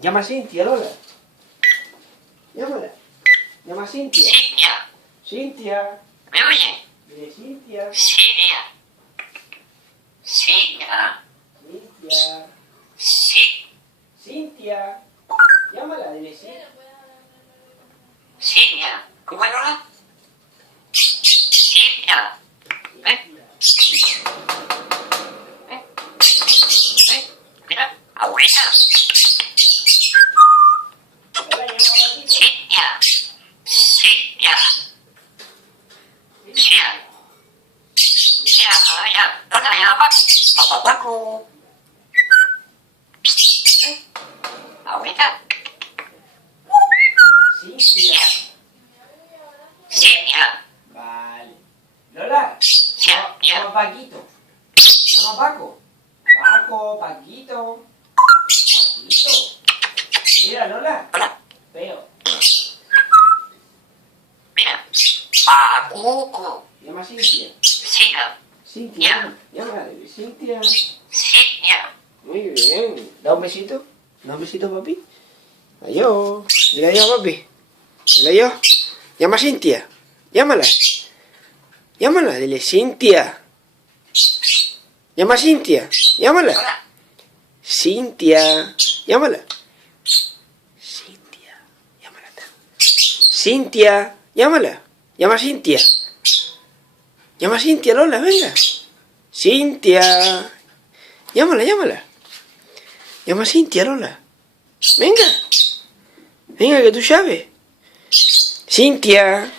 Llama a Cintia, Lola. Llámala. Llama a Cintia. Cintia, Cintia. ¿me oye? Dile Cintia. Cintia. Cintia. Cintia. Sí. Cintia. Llámala, dile Cintia. Cintia. ¿Cómo es, Lola? Cintia. Ven. Ven. Ven. Mira, abuelita. Cintia. Cintia. Cintia. Cintia, ya. ¿Dónde me llama? Paco. Abuelita. Cintia. Cintia. Vale. Lola. Ya. Llama a Paquito. Llama a Paco. Paco, Paquito. Paquito. Mira, Lola. Hola. Veo. Mira. Pacuco. Llama a Cintia. Cintia. Cintia. Llámala, dile Cintia. Cintia. Muy bien. ¿Da un besito? ¿Da un besito, papi? Adiós. Dile adiós, papi. Dile adiós. Llama a Cintia. Llámala. Llámala, dile Cintia. Llama a Cintia. Llámala. Hola. Cintia. Llámala. Cintia. Llámala. Cintia. Llámala. Llama a Cintia. Llama a Cintia, Lola, venga. Cintia. Llámala, llámala. Llama a Cintia, Lola. Venga. Venga, que tú sabes. Cintia.